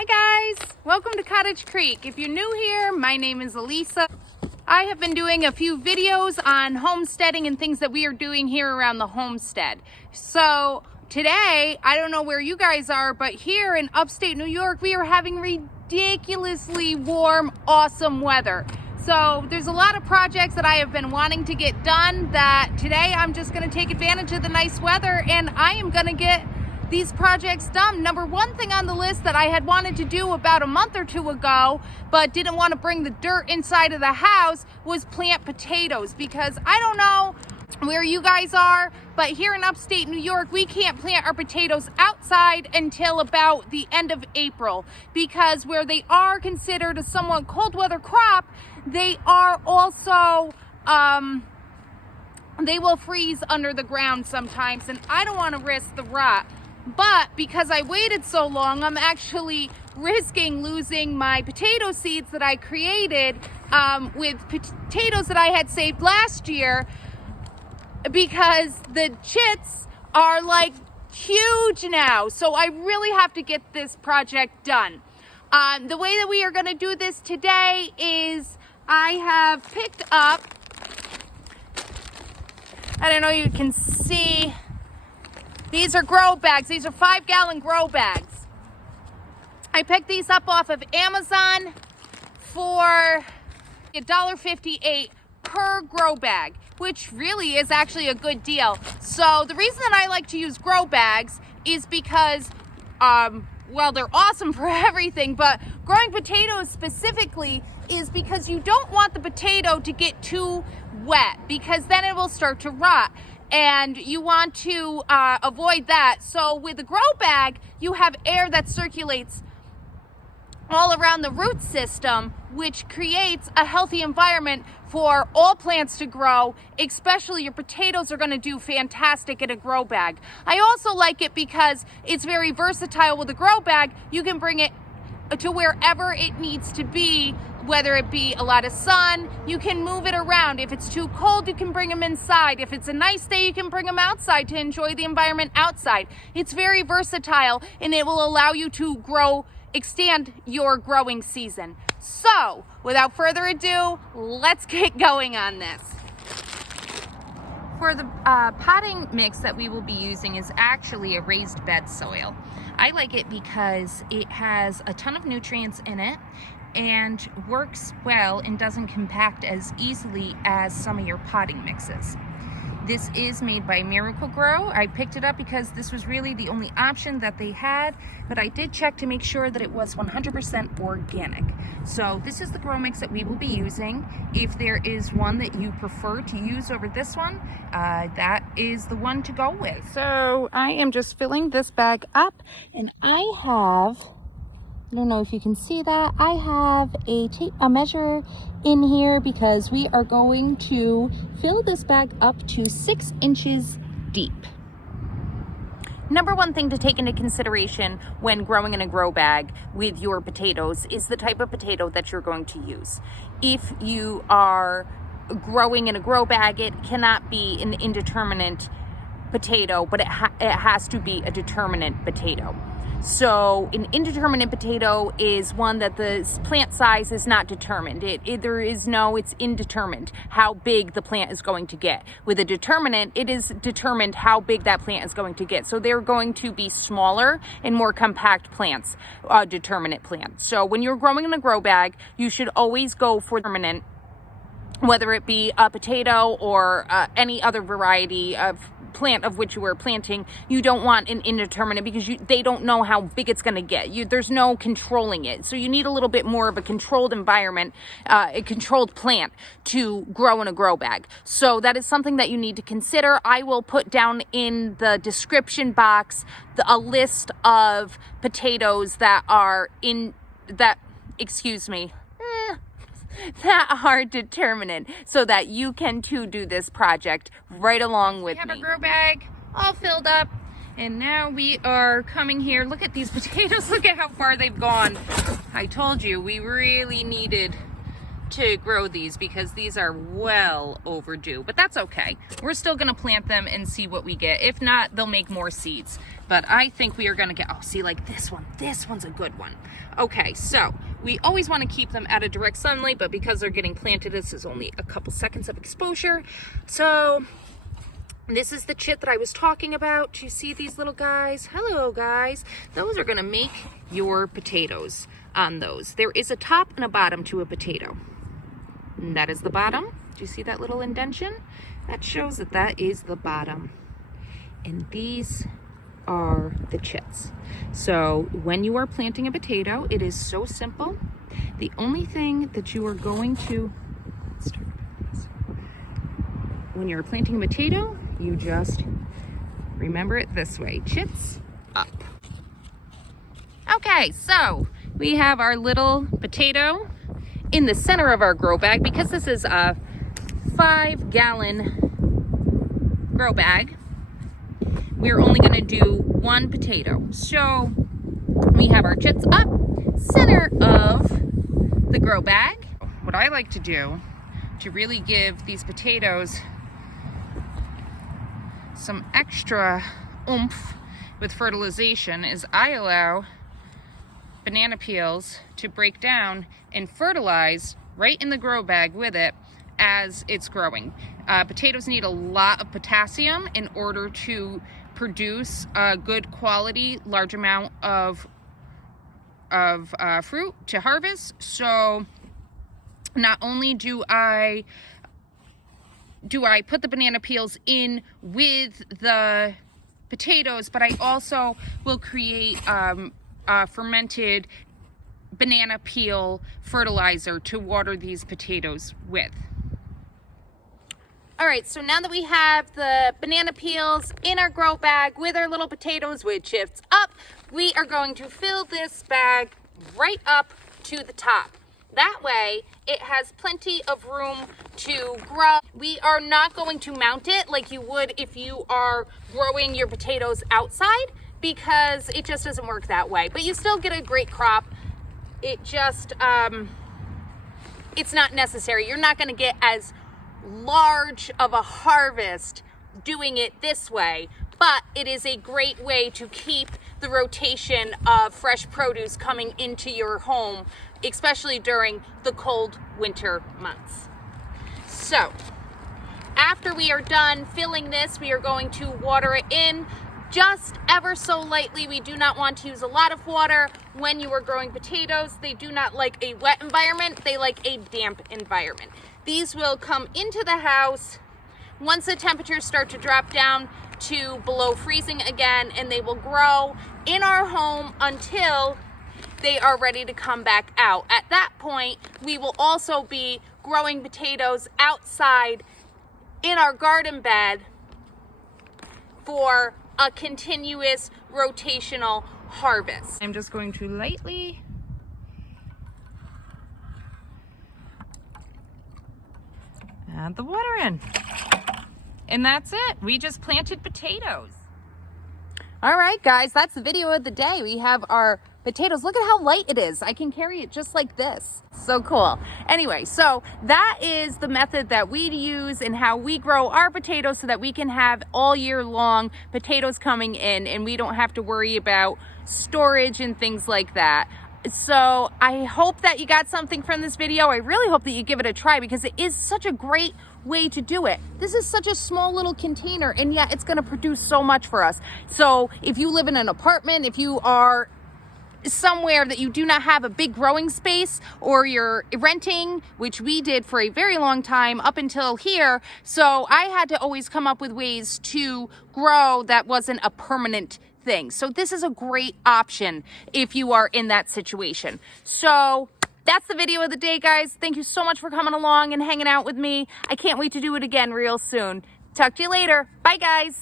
Hi guys, welcome to Cottage Creek. If you're new here, my name is Elisa. I have been doing a few videos on homesteading and things that we are doing here around the homestead. So today, I don't know where you guys are, but here in upstate New York, we are having ridiculously warm, awesome weather. So there's a lot of projects that I have been wanting to get done that today I'm just gonna take advantage of the nice weather and I am gonna get these projects done. Number one thing on the list that I had wanted to do about a month or two ago, but didn't want to bring the dirt inside of the house, was plant potatoes, because I don't know where you guys are, but here in upstate New York, we can't plant our potatoes outside until about the end of April, because where they are considered a somewhat cold weather crop, they are also, they will freeze under the ground sometimes, and I don't want to risk the rot. But because I waited so long, I'm actually risking losing my potato seeds that I created with potatoes that I had saved last year, because the chits are like huge now. So I really have to get this project done. The way that we are going to do this today is I have picked up, I don't know if you can see, these are grow bags. These are 5-gallon grow bags. I picked these up off of Amazon for $1.58 per grow bag, which really is actually a good deal. So the reason that I like to use grow bags is because, well, they're awesome for everything, but growing potatoes specifically is because you don't want the potato to get too wet, because then it will start to rot. And you want to avoid that. So with a grow bag, you have air that circulates all around the root system, which creates a healthy environment for all plants to grow. Especially your potatoes are going to do fantastic in a grow bag. I also like it because it's very versatile. With a grow bag, you can bring it to wherever it needs to be, whether it be a lot of sun, you can move it around. If it's too cold, you can bring them inside. If it's a nice day, you can bring them outside to enjoy the environment outside. It's very versatile and it will allow you to extend your growing season. So, without further ado, let's get going on this. For the potting mix that we will be using is actually a raised bed soil. I like it because it has a ton of nutrients in it and works well and doesn't compact as easily as some of your potting mixes. This is made by Miracle-Gro. I picked it up because this was really the only option that they had, but I did check to make sure that it was 100% organic. So this is the grow mix that we will be using. If there is one that you prefer to use over this one, that is the one to go with. So I am just filling this bag up, and I don't know if you can see that, I have a measure in here because we are going to fill this bag up to 6 inches deep. Number one thing to take into consideration when growing in a grow bag with your potatoes is the type of potato that you're going to use. If you are growing in a grow bag, it cannot be an indeterminate potato, but it has to be a determinate potato. So an indeterminate potato is one that the plant size is not determined. It's indeterminate how big the plant is going to get. With a determinate, it is determined how big that plant is going to get. So they're going to be smaller and more compact plants, determinate plants. So when you're growing in a grow bag, you should always go for determinate, whether it be a potato or any other variety of plant of which you are planting. You don't want an indeterminate because they don't know how big it's going to get. There's no controlling it. So you need a little bit more of a controlled environment, a controlled plant to grow in a grow bag. So that is something that you need to consider. I will put down in the description box a list of potatoes that are that are determinate, so that you can too do this project right along with me. We have our grow bag all filled up, and now we are coming here. Look at these potatoes. Look at how far they've gone. I told you we really needed to grow these because these are well overdue, but that's okay. We're still gonna plant them and see what we get. If not, they'll make more seeds. but I think we are gonna get, oh, see, like this one's a good one. Okay, so we always wanna keep them out of direct sunlight, but because they're getting planted, this is only a couple seconds of exposure. So this is the chit that I was talking about. Do you see these little guys? Hello, guys. Those are gonna make your potatoes on those. There is a top and a bottom to a potato. And that is the bottom. Do you see that little indentation? That shows that that is the bottom. And these are the chits. So when you are planting a potato, it is so simple. The only thing that you are going to, let's start with this. When you're planting a potato, you just remember it this way, chits up. Okay, so we have our little potato in the center of our grow bag. Because this is a 5-gallon grow bag, we're only gonna do 1 potato. So we have our chits up, center of the grow bag. What I like to do to really give these potatoes some extra oomph with fertilization is I allow banana peels to break down and fertilize right in the grow bag with it as it's growing. Potatoes need a lot of potassium in order to produce a good quality, large amount of fruit to harvest. So not only do I put the banana peels in with the potatoes, but I also will create fermented banana peel fertilizer to water these potatoes with. All right, so now that we have the banana peels in our grow bag with our little potatoes with chits up, we are going to fill this bag right up to the top. That way, it has plenty of room to grow. We are not going to mount it like you would if you are growing your potatoes outside, because it just doesn't work that way. But you still get a great crop. It just, it's not necessary. You're not gonna get as large of a harvest doing it this way, but it is a great way to keep the rotation of fresh produce coming into your home, especially during the cold winter months. So after we are done filling this, we are going to water it in just ever so lightly. We do not want to use a lot of water when you are growing potatoes. They do not like a wet environment. They like a damp environment. These will come into the house once the temperatures start to drop down to below freezing again, and they will grow in our home until they are ready to come back out. At that point, we will also be growing potatoes outside in our garden bed for a continuous rotational harvest. I'm just going to lightly add the water in. And that's it. We just planted potatoes. All right, guys, that's the video of the day. We have our potatoes. Look at how light it is. I can carry it just like this. So cool. Anyway, so that is the method that we use and how we grow our potatoes so that we can have all year long potatoes coming in and we don't have to worry about storage and things like that. So I hope that you got something from this video. I really hope that you give it a try because it is such a great way to do it. This is such a small little container and yet it's going to produce so much for us. So if you live in an apartment, if you are somewhere that you do not have a big growing space, or you're renting, which we did for a very long time up until here, so I had to always come up with ways to grow that wasn't a permanent thing. So this is a great option if you are in that situation. So that's the video of the day, guys. Thank you so much for coming along and hanging out with me. I can't wait to do it again real soon. Talk to you later. Bye, guys.